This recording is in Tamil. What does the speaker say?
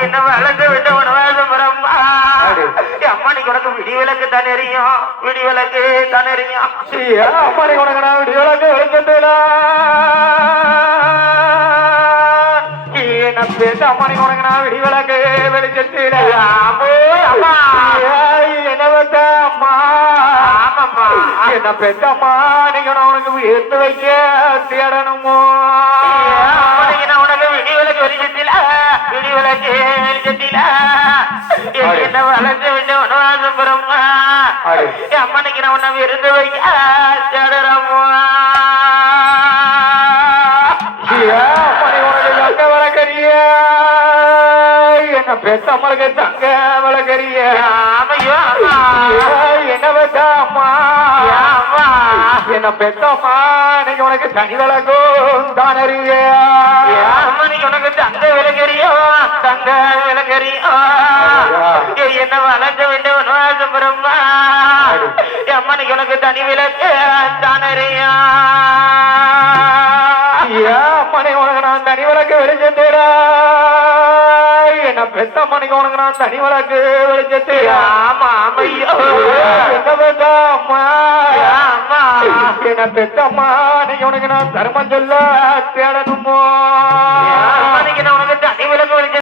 என்ன வளர்ந்து விட்டு உணவாசம் பிரம்மா. அடி. அம்மா நீ உனக்கு விடிவிலக்கு தானே எரியும். விடிவிலக்கு தானே எரியும். அம்மாடி உனக்கு நான் என்ன பேச அம்மாடி உனக்கு நான் விடிவிலக்கு வெளிச்சத்துல அம்மோ. என்ன பெத்த அம்மா. என்ன பெத்த அம்மா. நீங்க உனக்கு எடுத்து வைக்க தேடணுமோ? என்ன வளர்ந்து விட்டு உணவாசம் பிரம்மா அடி. அம்மா நீ நான் உன்னை விருந்து என்ன பெத்த அம்மளுக்கு தங்க வளர்க்கறிய. ஆமையோ என்ன பெத்த அம்மா. என்ன பெத்தம்மா நீங்க உனக்கு தனி விளக்கும் தானறிய. அம்மனுக்கு உனக்கு தங்க விலகரியோ என்ன வளர்ந்து விட்டு உன்வாசம் பிரம்மா. அம்மனுக்கு உனக்கு தனி விளக்கு தானறியா அம்மனை உனக்கு நான் தனி விளக்கு வெளிச்சத்தேடா. என்ன பெத்தம்மனைக்கு உனக்கு நான் தனி விளக்கு வெளிச்சத்தேடா. ஆமா ஆமையோ என்ன பெத்த அம்மா? அம்மா என்ன பெத்தம்மா நீங்க உனக்கு நான் தர்மம் சொல்ல தேடணுமோ? அம்மனுக்கு